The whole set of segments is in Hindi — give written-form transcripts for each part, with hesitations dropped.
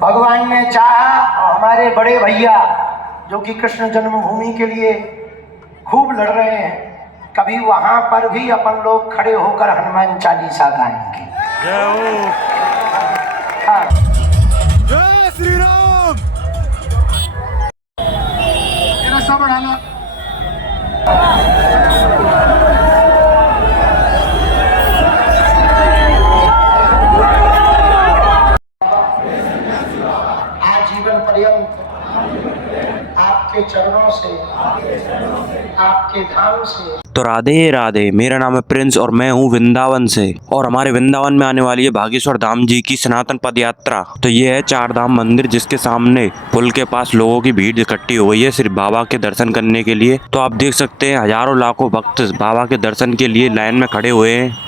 भगवान ने चाहा और हमारे बड़े भैया जो कि कृष्ण जन्मभूमि के लिए खूब लड़ रहे हैं, कभी वहां पर भी अपन लोग खड़े होकर हनुमान चालीसा गाएंगे। हाँ। जय श्री राम। रस्सा बढ़ाना। आजीवन पर्यंत आपके चरणों से, आपके धाम से। तो राधे राधे, मेरा नाम है प्रिंस और मैं हूँ वृंदावन से। और हमारे वृंदावन में आने वाली है भागेश्वर धाम जी की सनातन पद यात्रा। तो ये है चार धाम मंदिर जिसके सामने पुल के पास लोगों की भीड़ इकट्ठी हो गई है सिर्फ बाबा के दर्शन करने के लिए। तो आप देख सकते हैं हजारों लाखों भक्त बाबा के दर्शन के लिए लाइन में खड़े हुए हैं।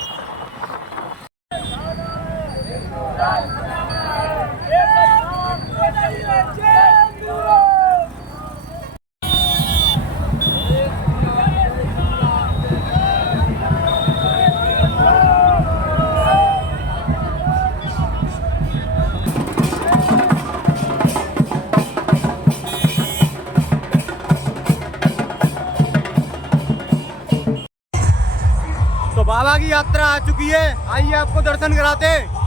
तो बाबा की यात्रा आ चुकी है, आइए आपको दर्शन कराते हैं।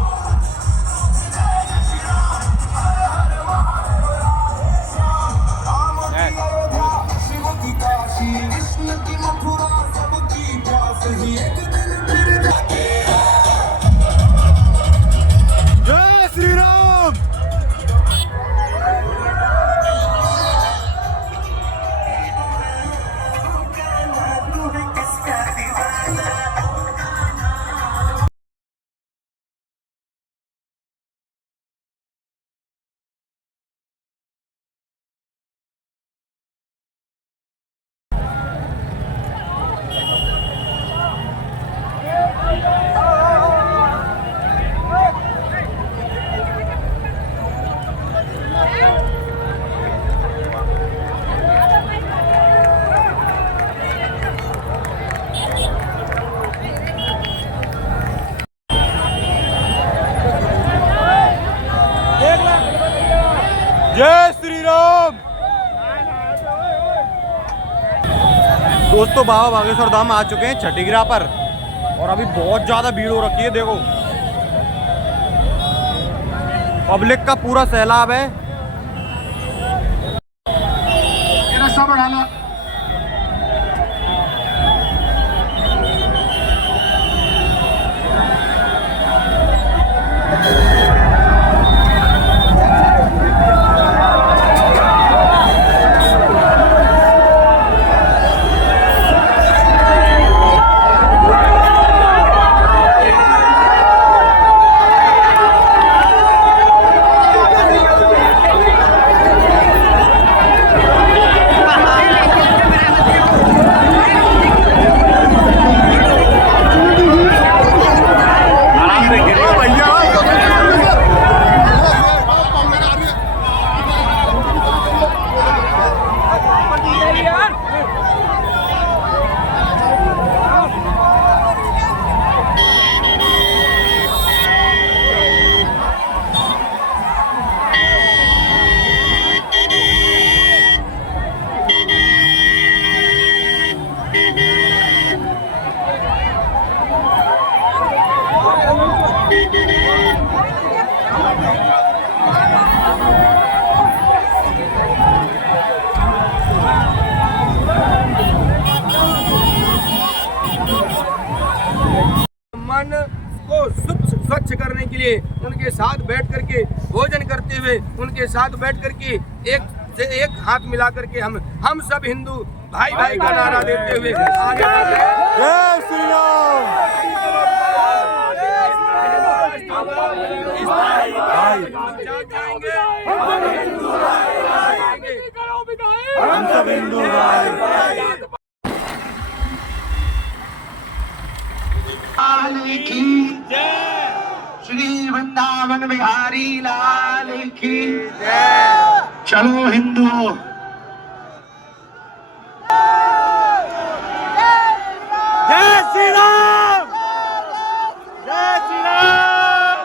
जय श्री राम। जय श्री राम। दोस्तों बाबा बागेश्वर धाम आ चुके हैं छठी गिरा पर और अभी बहुत ज्यादा भीड़ हो रखी है। देखो पब्लिक का पूरा सैलाब है। रस्सा बढ़ाना। स्वच्छ करने के लिए उनके साथ बैठ करके भोजन करते हुए उनके साथ बैठ करके एक से एक हाथ मिला करके हम सब हिंदू भाई भाई का नारा देते हुए आगे बढ़ रहे हैं। जय श्री राम। हम सब हिंदू भाई। श्री वृंदावन बिहारी लाल की जय। चलो हिंदू। जय श्री राम। जय श्री राम।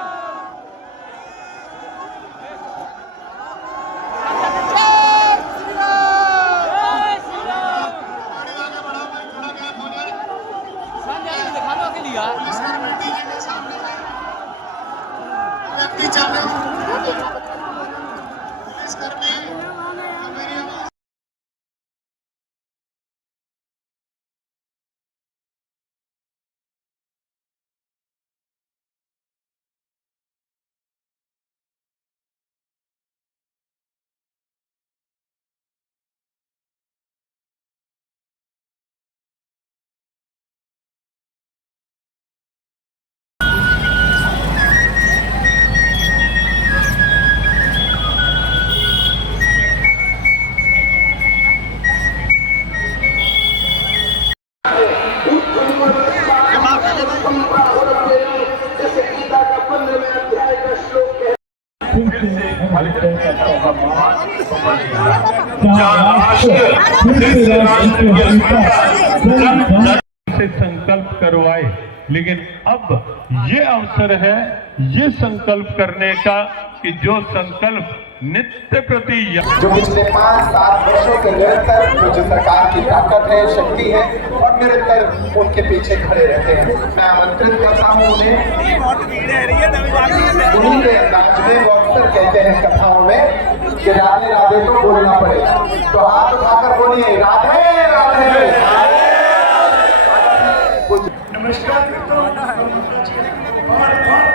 से संकल्प करवाए, लेकिन अब ये अवसर है ये संकल्प करने का कि जो संकल्प नित्य प्रति जो पिछले 5-7 वर्षों के निरंतर जो सरकार की ताकत है, शक्ति है और निरंतर उनके पीछे खड़े रहते हैं। मैं आमंत्रित करता हूँ उन्हें उन्हीं के अंदाज में वो अक्सर कहते हैं कथाओं में कि राधे राधे तो बोलना पड़ेगा, तो हाथ उठाकर बोलिए राधे राधे। नमस्कार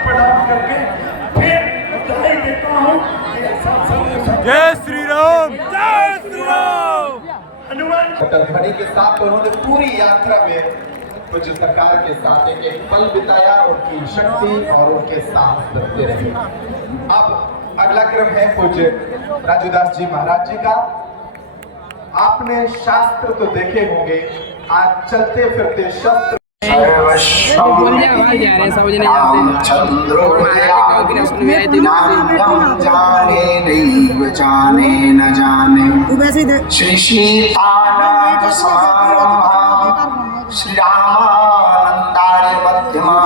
प्रणाम करके फिर बधाई देता हूँ। जय श्री राम, जय श्री राम। हनुमान ध्वनि के साथ उन्होंने पूरी यात्रा में कुछ सरकार के साथ एक पल बिताया, उनकी शक्ति और उनके साथ रहते रहे। अब अगला क्रम है पूज्य राजूदास जी महाराज जी का। आपने शास्त्र तो देखे होंगे, आज चलते फिरते शस्त्र जाने नहीं जाने न जाने श्री सीतानाथ समारंभा श्री रामानंदार्य मध्यमा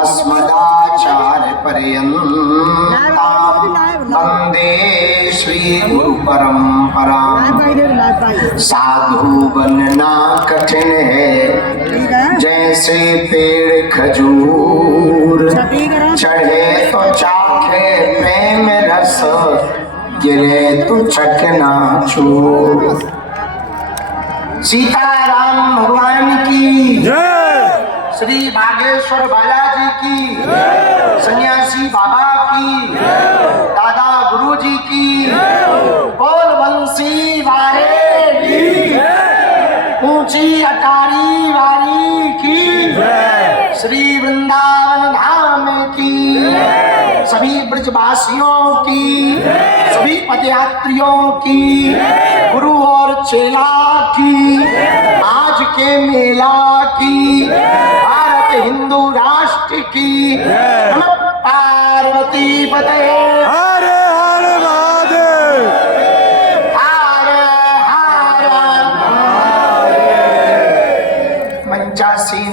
अस्मदाचार्य पर्यंता वंदे श्री गुरु परंपरा। साधु बनना कठिन है जैसे पेड़ खजूर, चढ़े तो चाखे प्रेम रस, गिरे तो चखना चूर। सीताराम भगवान की जय, श्री बागेश्वर बालाजी की, सन्यासी बाबा की, दादा गुरु जी की, बोल बंसी वाले की, ऊंची अटारी वाली की, श्री वृंदावन धाम की, सभी ब्रजवासियों की, सभी पदयात्रियों की, गुरु और चेला की, आज के मेला की, भारत हिंदू राष्ट्र की, नमः पार्वती पते हर हर महादेव, हर हर महादेव। मंचासीन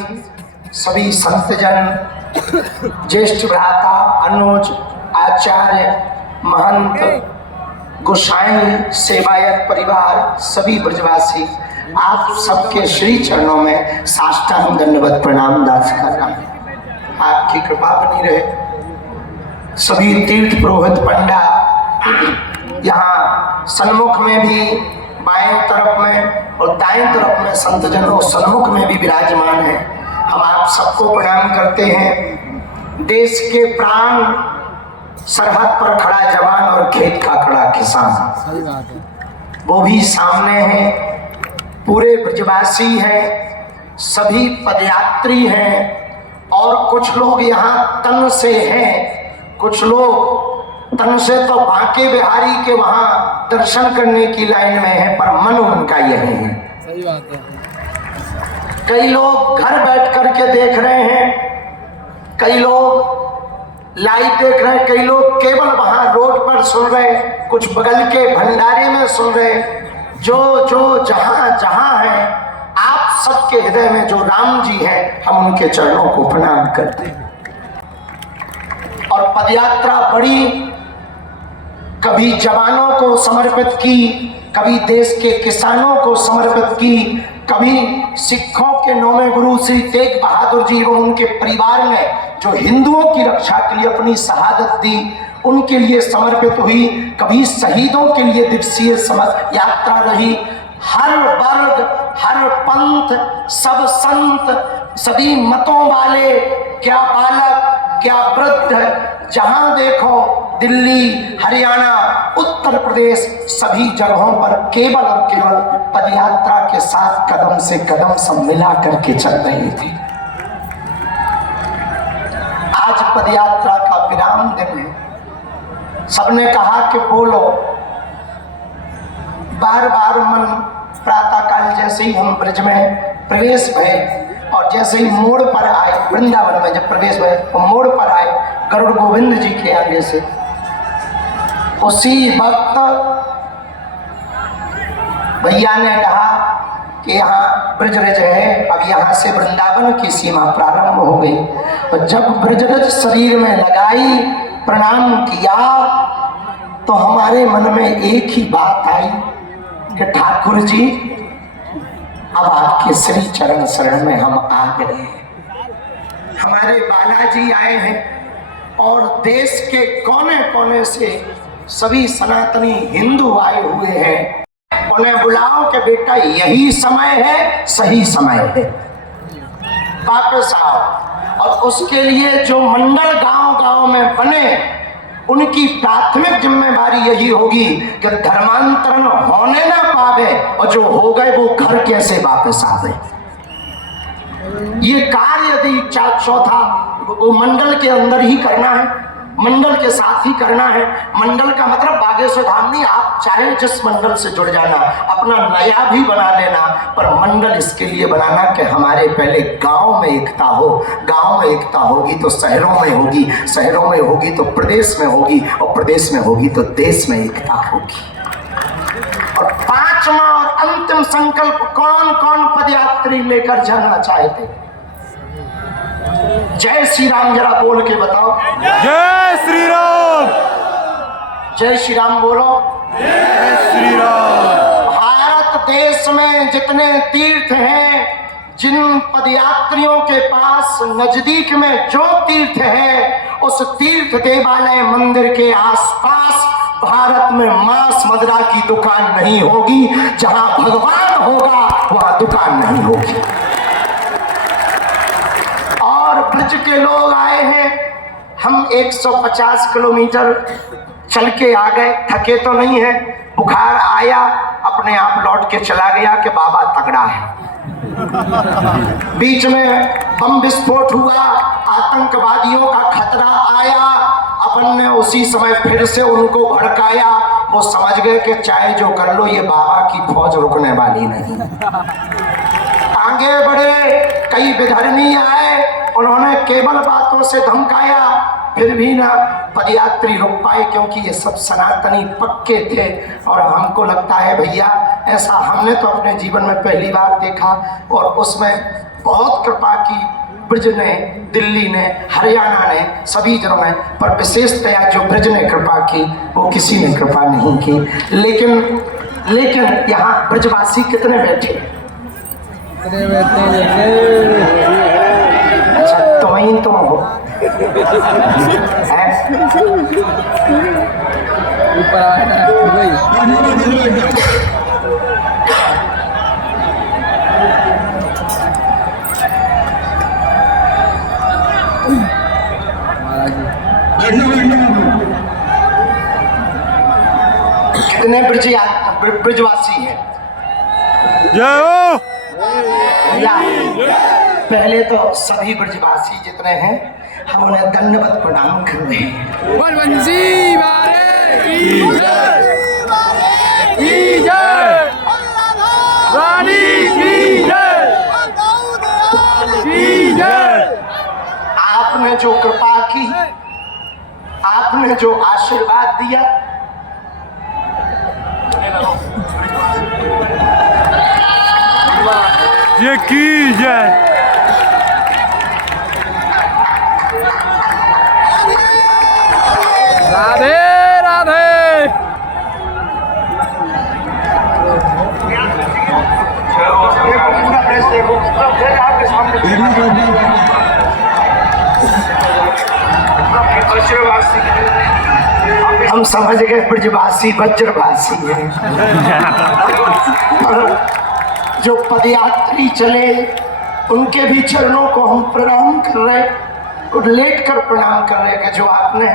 सभी संतजन, ज्येष्ठ भ्राता, अनुज, आचार्य, महंत, गोसाई, सेवायत परिवार, सभी ब्रजवासी, आप सबके श्री चरणों में साष्टांग दंडवत प्रणाम दास कर रहा हूं। आपकी कृपा बनी रहे। सभी तीर्थ पुरोहित पंडा यहाँ सन्मुख में भी, बाएं तरफ में और दाएं तरफ में संतजन और सन्मुख में भी विराजमान है। हम आप सबको प्रणाम करते हैं। देश के प्राण, सरहद पर खड़ा जवान और खेत का खड़ा किसान, वो भी सामने हैं। पूरे ब्रजवासी हैं, सभी पदयात्री हैं और कुछ लोग यहाँ तन से हैं, कुछ लोग तन से तो बांके बिहारी के वहाँ दर्शन करने की लाइन में है, पर मन उनका यही है। सही बात है। कई लोग घर बैठ करके देख रहे हैं, कई लोग लाइव देख रहे हैं, कई लोग केवल वहां रोड पर सुन रहे, कुछ बगल के भंडारे में सुन रहे। जो जो जहां जहां है, आप सबके हृदय में जो राम जी हैं, हम उनके चरणों को प्रणाम करते हैं। और पदयात्रा बड़ी, कभी जवानों को समर्पित की, कभी देश के किसानों को समर्पित की, कभी सिखों के नौवें गुरु श्री तेग बहादुर जी एवं उनके परिवार ने जो हिंदुओं की रक्षा के लिए अपनी शहादत दी, उनके लिए समर्पित हुई। कभी शहीदों के लिए दिवसीय यात्रा रही। हर वर्ग, हर पंथ, सब संत, सभी मतों वाले, क्या बालक, क्या वृद्ध, जहां देखो दिल्ली, हरियाणा, उत्तर प्रदेश, सभी जगहों पर केवल और केवल पदयात्रा के साथ कदम से कदम सब मिला करके चल रही थी। आज पदयात्रा का विराम दिन है। सबने कहा कि बोलो, बार बार मन प्रातःकाल जैसे ही हम ब्रज में प्रवेश भये और जैसे ही मोड़ पर आए, वृंदावन में जब प्रवेश भये और मोड़ पर आए गरुड़ गोविंद जी के आगे से उसी वक्त भैया ने कहा कि यहाँ ब्रजरज है, अब यहाँ से वृंदावन की सीमा प्रारंभ हो गई। और जब ब्रजरज शरीर में लगाई, प्रणाम किया, तो हमारे मन में एक ही बात आई कि ठाकुर जी अब आपके श्री चरण शरण में हम आ गए। हमारे बालाजी आए हैं और देश के कोने कोने से सभी सनातनी हिंदू आए हुए हैं। उन्हें बुलाओ कि बेटा यही समय है, सही समय है, वापस आओ। और उसके लिए जो मंडल गांव गांव में बने, उनकी प्राथमिक जिम्मेदारी यही होगी कि धर्मांतरण होने ना पावे, और जो हो गए वो घर कैसे वापस आवे। ये कार्य यदि चौथा वो मंडल के अंदर ही करना है, मंडल के साथ ही करना है। मंडल का मतलब बागेश्वर धाम नहीं, आप चाहे जिस मंडल से जुड़ जाना, अपना नया भी बना लेना, पर मंडल इसके लिए बनाना कि हमारे पहले गांव में एकता हो। गांव में एकता होगी तो शहरों में होगी, शहरों में होगी तो प्रदेश में होगी, और प्रदेश में होगी तो देश में एकता होगी। और पांचवा और अंतिम संकल्प, कौन कौन पदयात्री लेकर जाना चाहते? जय श्री राम जरा बोल के बताओ। जय श्री राम। जय श्री राम बोलो। जय श्री राम। भारत देश में जितने तीर्थ हैं, जिन पदयात्रियों के पास नजदीक में जो तीर्थ है, उस तीर्थ देवालय मंदिर के आसपास भारत में मांस मदिरा की दुकान नहीं होगी। जहां भगवान होगा वहां दुकान नहीं होगी। और ब्रज के लोग आए हैं, हम 150 किलोमीटर चल के आ गए, थके तो नहीं है। बुखार आया, अपने आप लौट के चला गया कि बाबा तगड़ा है। बीच में बम विस्फोट हुआ, आतंकवादियों का खतरा आया, अपन ने उसी समय फिर से उनको भड़काया। वो समझ गए कि चाहे जो कर लो, ये बाबा की फौज रुकने वाली नहीं। आगे बढ़े, कई विधर्मी आए, उन्होंने केवल बातों से धमकाया, फिर भी ना पदयात्री रुक पाए, क्योंकि ये सब सनातनी पक्के थे। और हमको लगता है भैया, ऐसा हमने तो अपने जीवन में पहली बार देखा, और उसमें बहुत कृपा की ब्रज ने, दिल्ली ने, हरियाणा ने, सभी जनों ने, पर विशेषतया जो ब्रज ने कृपा की वो किसी ने कृपा नहीं की। लेकिन यहाँ ब्रजवासी कितने बैठे? अच्छा, तुम ही तुम हो। ऊपर आए ना कितने ब्रजवासी हैं? जय हो। पहले तो सभी ब्रजवासी जितने हैं, हम उन्हें दंडवत प्रणाम कर रहे हैं। वंशी वाले की जय, की जय, रानी की जय, की जय। आपने जो कृपा की, आपने जो आशीर्वाद दिया, ये की जय। राधे राधे। हम समझ गए ब्रजवासी वज्रवासी हैं। जो पदयात्री चले, उनके भी चरणों को हम प्रणाम कर रहे, और लेट कर प्रणाम कर रहे कि जो आपने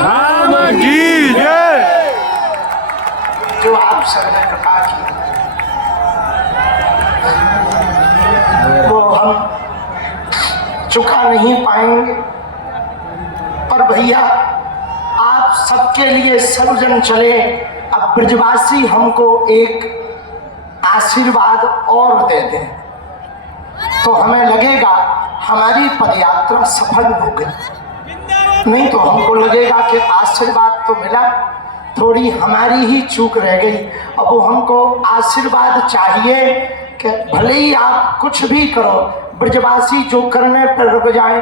राम की जय। जो आप सबने कृपा की, वो हम चुका नहीं पाएंगे। पर भैया, आप सबके लिए सर्वजन चले। अब ब्रजवासी हमको एक आशीर्वाद और दे दें। तो हमें लगेगा हमारी पदयात्रा सफल हो गई, नहीं तो हमको लगेगा कि आशीर्वाद तो मिला, थोड़ी हमारी ही चूक रह गई। अब वो हमको आशीर्वाद चाहिए कि भले ही आप कुछ भी करो, ब्रजवासी जो करने पर रुक जाए,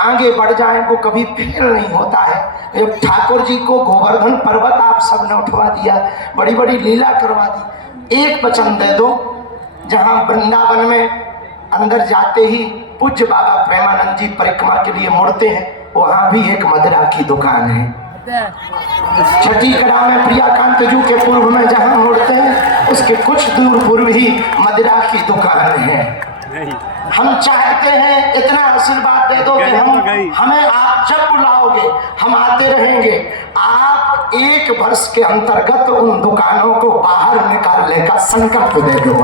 आगे बढ़ जाए, वो कभी फेल नहीं होता है। जब ठाकुर जी को गोवर्धन पर्वत आप सबने उठवा दिया, बड़ी बड़ी लीला करवा दी, एक वचन दे दो, जहाँ वृंदावन में अंदर जाते ही पूज्य बाबा प्रेमानंद जी परिक्रमा के लिए मुड़ते हैं, वहाँ भी एक मदिरा की दुकान है। छठी कड़ा में प्रियाकांत जू के पूर्व में जहाँ मुड़ते हैं, उसके कुछ दूर पूर्व ही मदिरा की दुकान है। हम चाहते हैं इतना आशीर्वाद दे दो कि हमें आप जब बुलाओगे हम आते रहेंगे। आप एक वर्ष के अंतर्गत उन दुकानों को बाहर निकालने का संकल्प दे दो।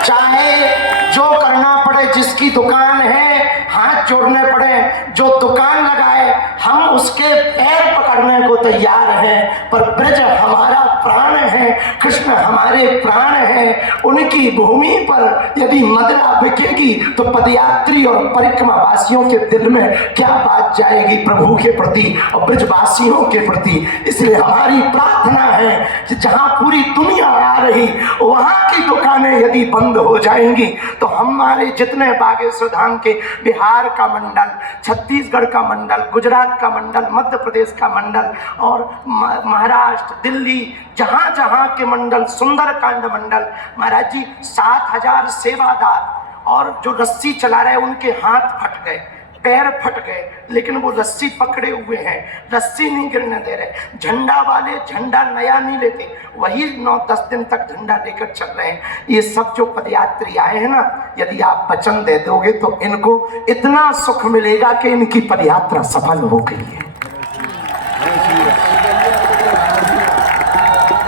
चाहे जो करना पड़े, जिसकी दुकान है हाथ जोड़ने पड़े, जो दुकान लगाए, हम उसके पैर पकड़ने को तैयार हैं। पर ब्रज हमारा प्राण है, कृष्ण हमारे प्राण है, उनकी भूमि पर यदि मदिरा बिकेगी तो पदयात्री और परिक्रमा वासियों के दिल में क्या बात जाएगी प्रभु के प्रति और ब्रजवासियों के प्रति। इसलिए हमारी प्रार्थना है कि जहाँ पूरी दुनिया आ रही, वहाँ की दुकानें यदि बंद हो जाएंगी तो हमारे जितने बागेश्वर धाम के बिहार का मंडल, छत्तीसगढ़ का मंडल, गुजरात का मंडल, मध्य प्रदेश का मंडल और महाराष्ट्र, दिल्ली, जहाँ जहाँ के मंडल, सुंदरकांड मंडल, महाराज जी 7,000 सेवादार और जो रस्सी चला रहे उनके हाथ फट गए, पैर फट गए, लेकिन वो रस्सी पकड़े हुए हैं, रस्सी नहीं गिरने दे रहे। झंडा वाले झंडा नया नहीं लेते, वही 9-10 दिन तक झंडा लेकर चल रहे हैं। ये सब जो पदयात्री आए हैं ना, यदि आप वचन दे दोगे तो इनको इतना सुख मिलेगा कि इनकी पदयात्रा सफल हो गई है।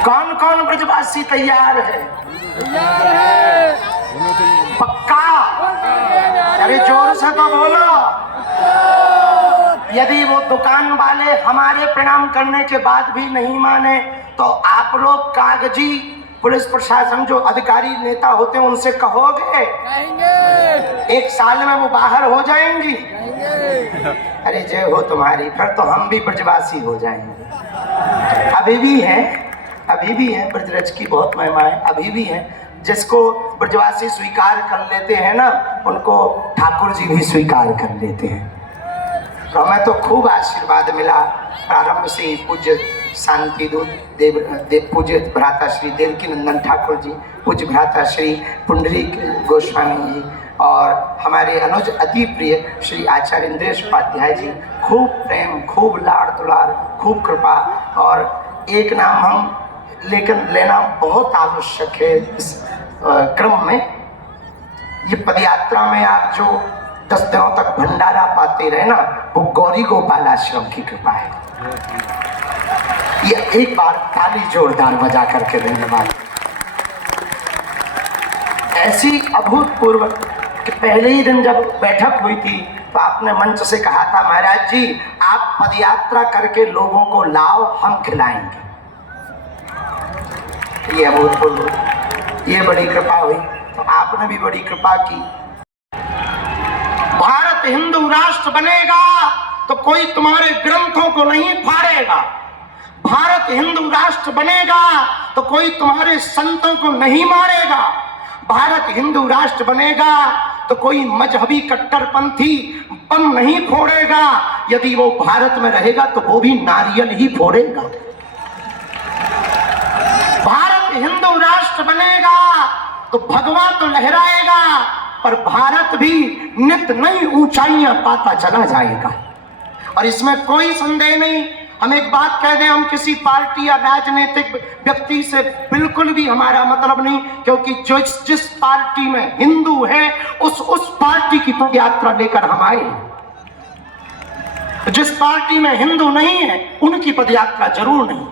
कौन कौन ब्रजवासी तैयार है? पक्का? अरे जोर से तो बोलो। यदि वो दुकान वाले हमारे प्रणाम करने के बाद भी नहीं माने तो आप लोग कागजी पुलिस प्रशासन जो अधिकारी नेता होते हैं उनसे कहोगे? एक साल में वो बाहर हो जाएंगी? अरे जय हो तुम्हारी, फिर तो हम भी ब्रजवासी हो जाएंगे। अभी भी है ब्रजरज की बहुत महिमाएं अभी भी हैं। जिसको ब्रजवासी स्वीकार कर लेते हैं ना, उनको ठाकुर जी भी स्वीकार कर लेते हैं। तो हमें तो खूब आशीर्वाद मिला प्रारंभ से ही। पूज्य शांति दूत देव पूज्य भ्राता श्री देवकी नंदन ठाकुर जी, पूज्य भ्राता श्री पुंडरीक गोस्वामी जी और हमारे अनुज अति प्रिय श्री आचार्य इंद्रेश उपाध्याय जी, खूब प्रेम, खूब लाड़ दुलार, खूब कृपा। और एक नाम हम लेकिन लेना बहुत आवश्यक है इस क्रम में। ये पदयात्रा में आप जो 10 दिनों तक भंडारा पाते रहे ना, वो गौरी गोपाल आश्रम की कृपा है। ये एक बार ताली जोरदार बजा करके धन्यवाद। ऐसी अभूतपूर्व कि पहले ही दिन जब बैठक हुई थी तो आपने मंच से कहा था, महाराज जी आप पदयात्रा करके लोगों को लाओ, हम खिलाएंगे। ये अभूतपूर्व, ये बड़ी कृपा हुई। तो आपने भी बड़ी कृपा की। भारत हिंदू राष्ट्र बनेगा तो कोई तुम्हारे ग्रंथों को नहीं फाड़ेगा। भारत हिंदू राष्ट्र बनेगा तो कोई तुम्हारे संतों को नहीं मारेगा। भारत हिंदू राष्ट्र बनेगा तो कोई मजहबी कट्टरपंथी बम नहीं फोड़ेगा। यदि वो भारत में रहेगा तो वो भी नारियल ही फोड़ेगा। भारत हिंदू राष्ट्र बनेगा तो भगवा तो लहराएगा, पर भारत भी नित नई ऊंचाइयां पाता चला जाएगा। और इसमें कोई संदेह नहीं। हम एक बात कह दें, हम किसी पार्टी या राजनीतिक व्यक्ति से बिल्कुल भी हमारा मतलब नहीं, क्योंकि जो जिस पार्टी में हिंदू है उस पार्टी की पदयात्रा लेकर हम आए। जिस पार्टी में हिंदू नहीं है उनकी पदयात्रा जरूर नहीं।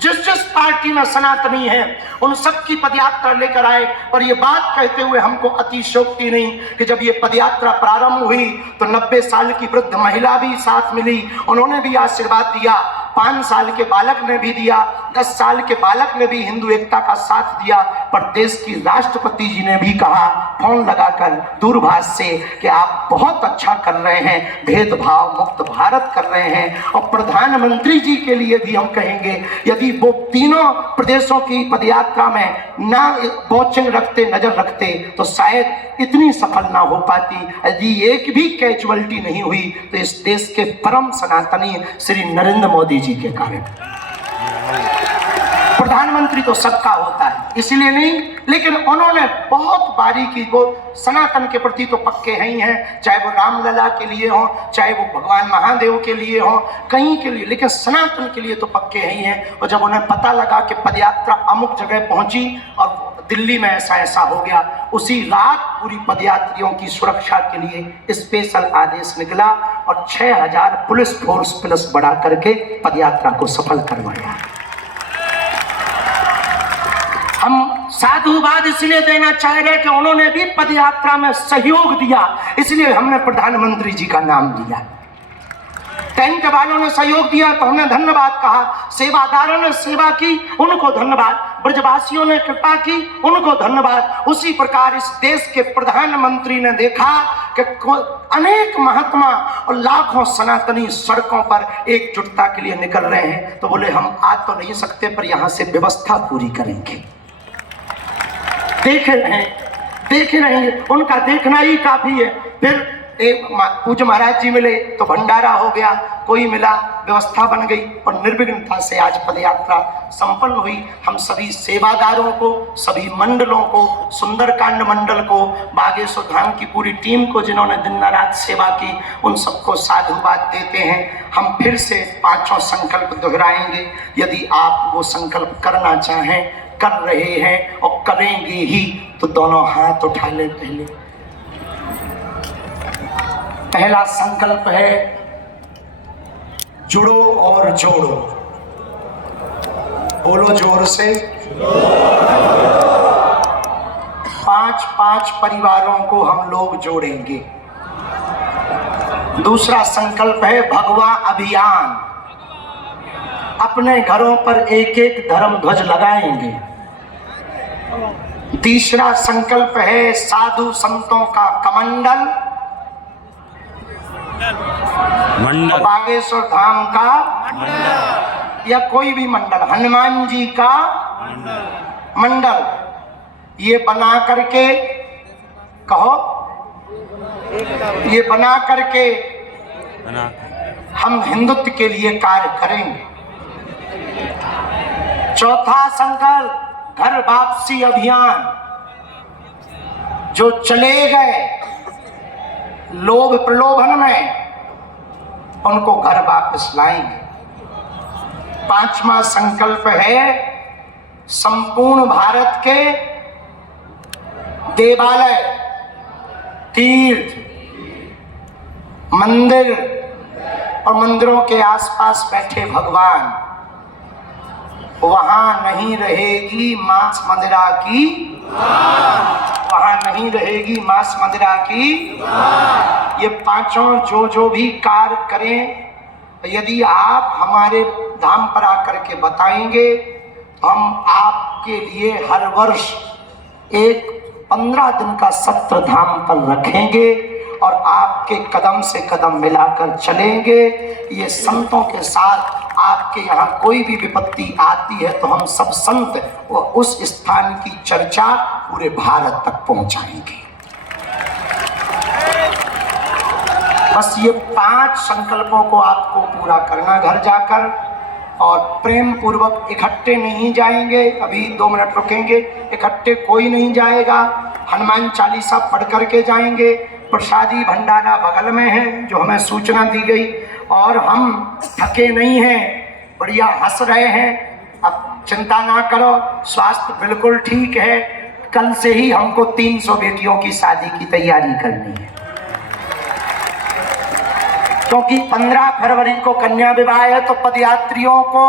जिस पार्टी में सनातनी है उन सब की पदयात्रा लेकर आए। और ये बात कहते हुए हमको अतिशयोक्ति नहीं कि जब ये पदयात्रा प्रारंभ हुई तो 90 साल की वृद्ध महिला भी साथ मिली, उन्होंने भी आशीर्वाद दिया। 5 साल के बालक ने भी दिया, 10 साल के बालक ने भी हिंदू एकता का साथ दिया। पर देश की राष्ट्रपति जी ने भी कहा फोन लगाकर दूरभाष से कि आप बहुत अच्छा कर रहे हैं, भेदभाव मुक्त भारत कर रहे हैं। और प्रधानमंत्री जी के लिए भी हम कहेंगे, यदि वो तीनों प्रदेशों की पदयात्रा में ना वॉचिंग रखते, नजर रखते, तो शायद इतनी सफल ना हो पाती। यदि एक भी कैजुअलिटी नहीं हुई तो इस देश के परम सनातनी श्री नरेंद्र मोदी जी के कारण। प्रधानमंत्री तो सबका होता है, इसलिए नहीं, लेकिन उन्होंने बहुत बारीकी, वो सनातन के प्रति तो पक्के ही हैं, चाहे वो रामलला के लिए हो, चाहे वो भगवान महादेव के लिए हो, कहीं के लिए, लेकिन सनातन के लिए तो पक्के ही हैं। और जब उन्हें पता लगा कि पदयात्रा अमुक जगह पहुंची और दिल्ली में ऐसा ऐसा हो गया, उसी रात पूरी पदयात्रियों की सुरक्षा के लिए स्पेशल आदेश निकला और 6000 पुलिस फोर्स प्लस बढ़ा करके पदयात्रा को सफल करवाया। हम साधुवाद इसलिए देना चाह रहे कि उन्होंने भी पदयात्रा में सहयोग दिया, इसलिए हमने प्रधानमंत्री जी का नाम लिया। टेंट वालों ने सहयोग दिया तो हमने धन्यवाद कहा, सेवादारों ने सेवा की, उनको धन्यवाद, ब्रजवासियों ने कृपा की, उनको धन्यवाद। उसी प्रकार इस देश के प्रधानमंत्री ने देखा कि अनेक महात्मा और लाखों सनातनी सड़कों पर एकजुटता के लिए निकल रहे हैं, तो बोले हम आ तो नहीं सकते पर यहाँ से व्यवस्था पूरी करेंगे। देख रहेंगे, उनका देखना ही काफी है। फिर एक पूज्य महाराज जी मिले तो भंडारा हो गया, कोई मिला, व्यवस्था बन गई और निर्विघ्नता से आज पदयात्रा संपन्न हुई। हम सभी सेवादारों को, सभी मंडलों को, सुंदरकांड मंडल को, बागेश्वर धाम की पूरी टीम को जिन्होंने दिन रात सेवा की, उन सबको साधुवाद देते हैं। हम फिर से 5 संकल्प दोहराएंगे। यदि आप वो संकल्प करना चाहें, कर रहे हैं और करेंगे ही, तो दोनों हाथ उठा ले। पहला संकल्प है जुड़ो और जोड़ो। बोलो जोर से। 5 परिवारों को हम लोग जोड़ेंगे। दूसरा संकल्प है भगवा अभियान। अपने घरों पर एक एक धर्म ध्वज लगाएंगे। तीसरा संकल्प है साधु संतों का कमंडल, बागेश्वर धाम का या कोई भी मंडल, हनुमान जी का मंडल, ये बना करके कहो, ये बना करके हम हिंदुत्व के लिए कार्य करेंगे। चौथा संकल्प घर वापसी अभियान। जो चले गए लोभ प्रलोभन में, उनको घर वापस लाएंगे। 5वां संकल्प है संपूर्ण भारत के देवालय, तीर्थ, मंदिर और मंदिरों के आसपास बैठे भगवान, वहां नहीं रहेगी मांस मदिरा की, वहां नहीं रहेगी मांस मदिरा की। ये 5 जो भी कार्य करें, यदि आप हमारे धाम पर आकर के बताएंगे तो हम आपके लिए हर वर्ष एक 15 दिन का सत्र धाम पर रखेंगे और आपके कदम से कदम मिलाकर चलेंगे। ये संतों के साथ आपके यहाँ कोई भी विपत्ति आती है तो हम सब संत वो उस स्थान की चर्चा पूरे भारत तक पहुंचाएंगे। बस ये 5 संकल्पों को आपको पूरा करना घर जाकर, और प्रेम पूर्वक इकट्ठे नहीं जाएंगे। अभी 2 मिनट रुकेंगे, इकट्ठे कोई नहीं जाएगा। हनुमान चालीसा पढ़ करके जाएंगे। प्रसादी भंडारा बगल में है जो हमें सूचना दी गई, और हम थके नहीं हैं, बढ़िया हंस रहे हैं। अब चिंता ना करो, स्वास्थ्य बिल्कुल ठीक है। कल से ही हमको 300 बेटियों की शादी की तैयारी करनी है, क्योंकि 15 फरवरी को कन्या विवाह है। तो पदयात्रियों को,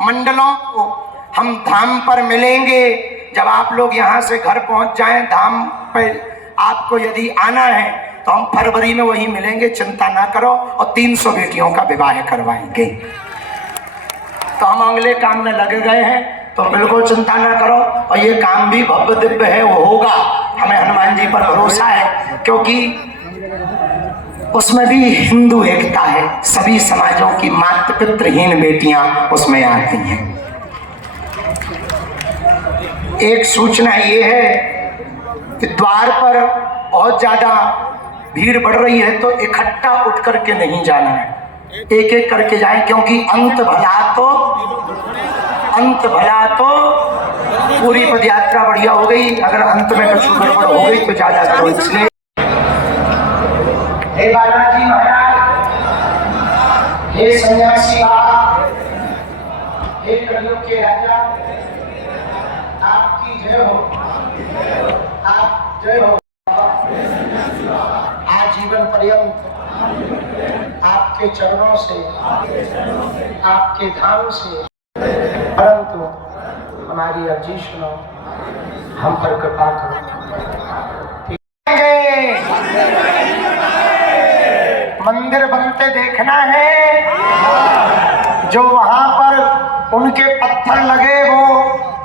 मंडलों को हम धाम पर मिलेंगे। जब आप लोग यहाँ से घर पहुँच जाएं, धाम पर आपको यदि आना है तो हम फरवरी में वहीं मिलेंगे, चिंता ना करो, और 300 बेटियों का विवाह करवाएंगे। तो हम अगले काम में लगे गए हैं, तो बिल्कुल चिंता ना करो। और ये काम भी भव्य दिव्य है, वो होगा, हमें हनुमान जी पर भरोसा है, क्योंकि उसमें भी हिंदू एकता है। सभी समाजों की मातृ पितृहीन बेटियां उसमें आती हैं। एक सूचना ये है कि द्वार पर बहुत ज्यादा भीड़ बढ़ रही है, तो इकट्ठा उठ करके नहीं जाना है, एक एक करके जाएं, क्योंकि अंत भला तो पूरी पद यात्रा बढ़िया हो गई। अगर अंत में कुछ गड़बड़ हो गई तो ज्यादा करो। इसलिए हे बालाजी महाराज, हे सन्यासी बाबा, हे कलियुग के राजा, आपकी जय हो, आप जय हो। आजीवन पर्यंत आपके चरणों से, आपके धाम से, परंतु हमारी अर्जी सुनो, हम पर कृपा करो। मंदिर बनते देखना है, जो वहां पर उनके पत्थर लगे वो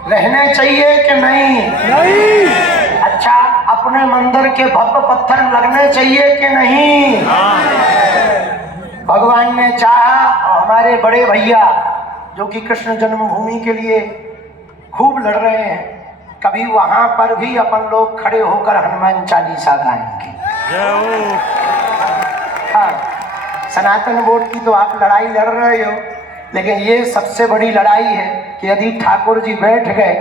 रहने चाहिए कि नहीं? अच्छा, अपने मंदिर के भव्य पत्थर लगने चाहिए कि नहीं? भगवान ने चाहा, हमारे बड़े भैया जो कि कृष्ण जन्मभूमि के लिए खूब लड़ रहे हैं, कभी वहां पर भी अपन लोग खड़े होकर हनुमान चालीसा गाएंगे। हाँ, सनातन बोर्ड की तो आप लड़ाई लड़ रहे हो, लेकिन ये सबसे बड़ी लड़ाई है कि यदि ठाकुर जी बैठ गए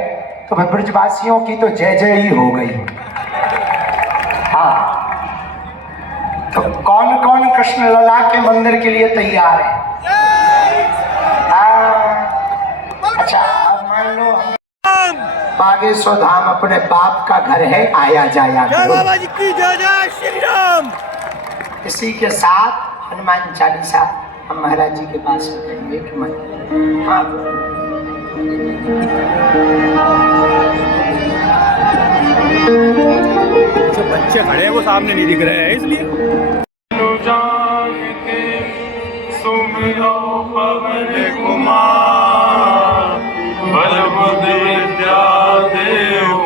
तो फिर ब्रजवासियों की तो जय जय ही हो गई। हाँ, तो कौन कौन कृष्ण लला के मंदिर के लिए तैयार है? अच्छा, अब मान लो बागेश्वर धाम अपने बाप का घर है, आया जाया बाबा जी की जय जय श्री राम। इसी के साथ हनुमान चालीसा हम महाराज जी के पास में कहेंगे कि मन। हाँ, जो बच्चे खड़े हैं वो सामने नहीं दिख रहे हैं, इसलिए सुमिरो पवन कुमार, बल बुद्धि विद्या देहु,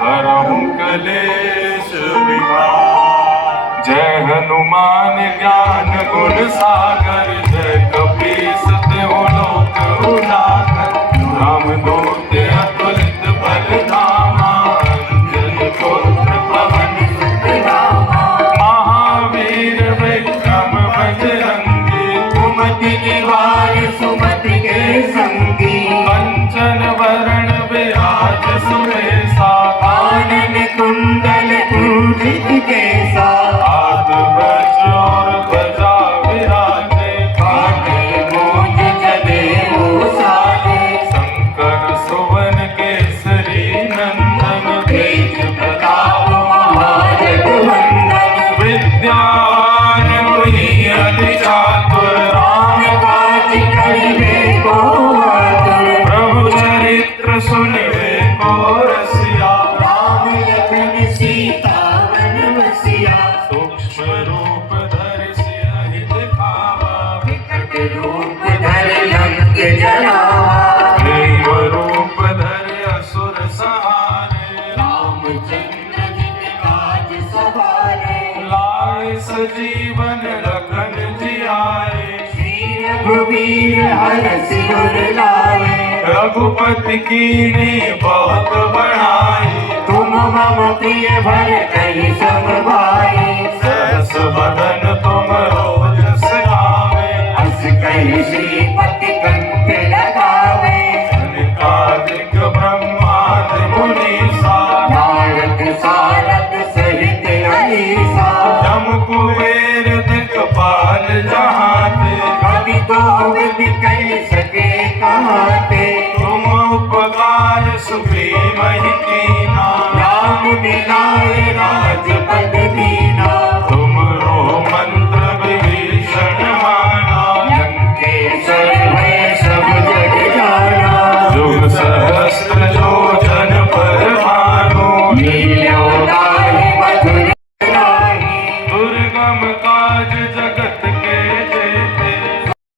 हरहु कलेश विकार। जय हनुमान ज्ञान गुण सागर, जय कपीस तिहुँ लोक उजागर। राम दूत अतुलित बल धामा, अंजनी पुत्र पवन सुत नामा। महावीर विक्रम बजरंगी, कुमति निवार सुमति के संगी। कंचन वरण विराज सुरेशा, कानन कुंडल पूजित केसा। हाथ वज्र और ध्वजा विराजे, कांधे मूंज जनेऊ साजे। शंकर सुवन केसरी नंदन, तेज प्रताप महाजगवंदन। विद्यावान गुणी अति चातुर, राम काज करिबे को आतुर। प्रभु चरित्र सुनिबे को रसिया, राम लखन सीता वन बसिया। सूक्ष्म रूप धरि सियहि दिखावा, विकट रूप धरि लंक जलावा। देव रूप धरि असुर सहारे, रामचंद्र जी के काज सवारे। लाए सजीवन लखन जियाए, श्री रघुवीर हरषि उर लाए। रघुपति कीन्ही बहुत बड़ाई, तुम मम प्रिय भरतहि सम भाई। सहस बदन तुम रोजस गावे, अस कहि श्रीपति कंठ लगावे। सनकादिक ब्रह्मादि मुनीसा, नारद सारद सहित अहीसा। जम कुबेर दिक्पाल जहाते, कवि कोविद कहि सके कहाते। तुम उपकार सुग्रीवहि कीना, राम मिलाए राजपद दीना। तुमरो मंत्र विभीषण माना, लंकेश्वर भय सब जग जाना। जुग सहस्त्र जो जन पर भानु, लील्यो गाहि मधुर गाहि। दुर्गम काज जगत के जेते,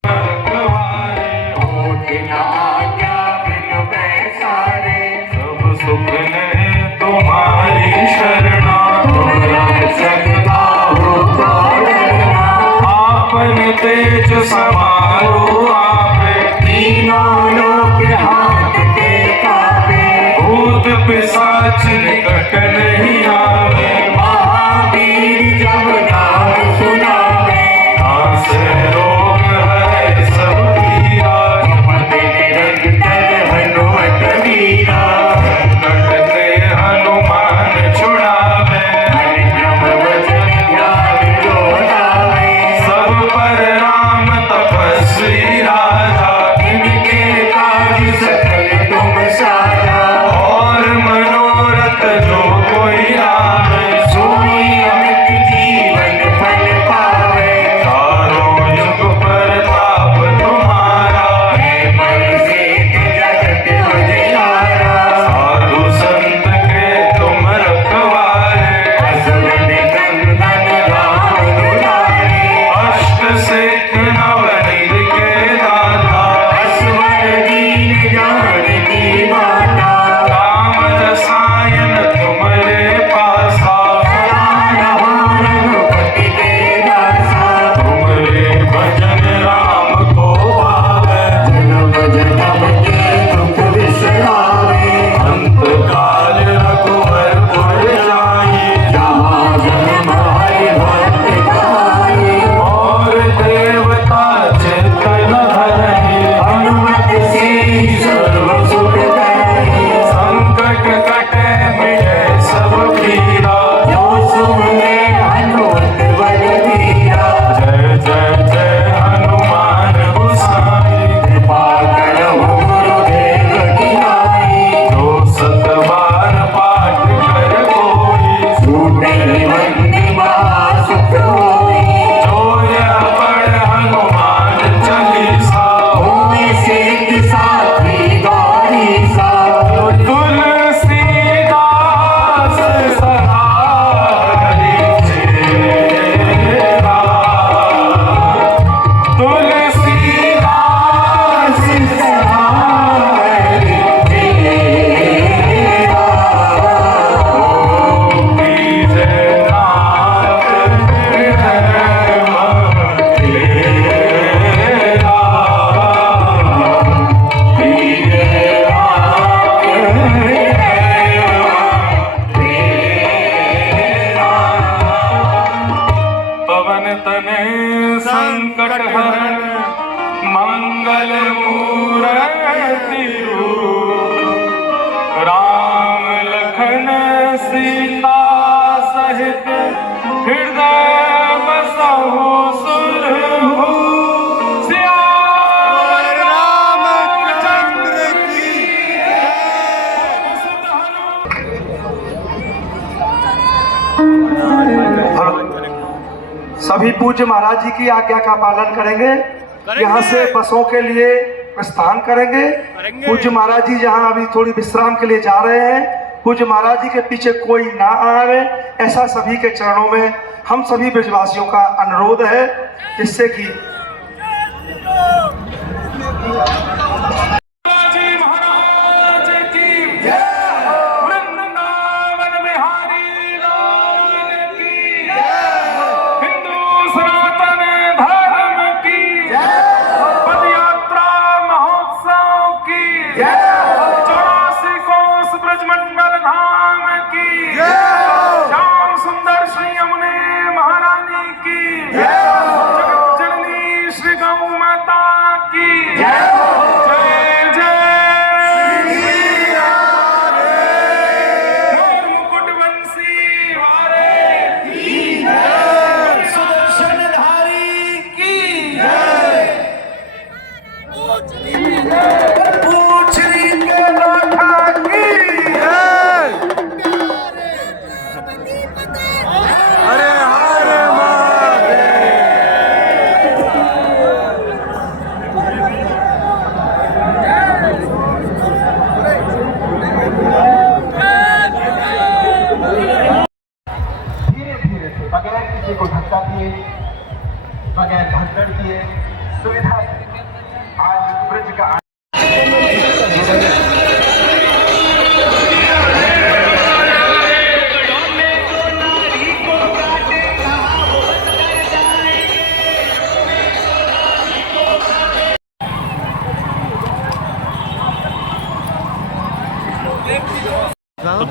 रखवारे हो पिशाच निकट नहीं आवे, महावीर जब नाम सुनावे, नासे रोग हरे सब पीरा, जपत निरंतर हनुमत वीरा, संकट ते हनुमान छुड़ावे, मन क्रम वचन ध्यान जो लावे, सब पर राम तपस्वी राजा, इनके काज सकल तुम साजा, और मनोरथ जो कोई आवे, सोई अमित जीवन फल पावे, चारों युग प्रताप तुम्हारा, है परसिद्ध जगत उजियारा, साधु संत के तुम रखवारे, असुर निकंदन राम दुलारे, अष्ट सिद्धि नवनिधि के दाता, असवर दीन जानकी माता, राम रसायन तुम्हारे पासा, सदा रहो रघुपति के दासा, तुम्हारे भजन राम को भावे, जन्म जन्म के दुख बिसरावे, अंत काल रघुवर पुर जाई, जहाँ जन्म हरि भक्त कहाई, और देवता चित्तन धरहि, हनुमत से सर्व सुख करहि, संकट कटे मिटे सब पीरा, जो सुने हनुमत बलबीरा, जय जय जय हनुमान गोसाई, कृपा करहु गुरुदेव की नाई, जो सत बार पाठ कर कोई, छूटे बंदी महासुख होई, जो यह पढ़ हनुमान चालीसा, होवे सिद्ध साखी गौरीसा, तुलसीदास सदा हरि चेरा, तुलसीदास सदा हरि चेरा, ओम जय नाथ हृदय मम तेरा, पवन तनय संकट हरण, मंगल मूर्ति रूप, राम लखन सीता सहित हृदय बसहु सुरभूप, सियावर रामचंद्र की सभी पूज्य महाराज जी की आज्ञा का पालन करेंगे। यहाँ से बसों के लिए प्रस्थान करेंगे। पूज्य महाराज जी जहाँ अभी थोड़ी विश्राम के लिए जा रहे हैं, पूज्य महाराज जी के पीछे कोई ना आवे, ऐसा सभी के चरणों में हम सभी ब्रजवासियों का अनुरोध है, जिससे कि महाराज की जय, वृंदावन बिहारी लाल की जय, हिंदू सनातन धर्म की जय, पदयात्रा महोत्सव की जय, 84 कोस ब्रजमंडल धाम की जय, श्याम सुंदर श्री यमुने महारानी की जय, जगत जननी श्री गौ माता की जय, जय जय श्री राधे, मोर मुकुट बंसी वारे की जय, सुदर्शनधारी की जय, पूछरी के लाठा की जय, अरे हरे महादेव।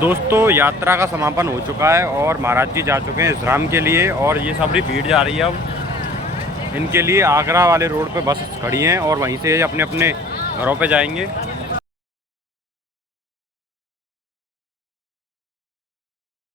दोस्तों यात्रा का समापन हो चुका है और महाराज जी जा चुके हैं विश्राम के लिए और ये सबरी भीड़ जा रही है अब इनके लिए आगरा वाले रोड पे बस खड़ी हैं और वहीं से अपने अपने घरों पे जाएंगे।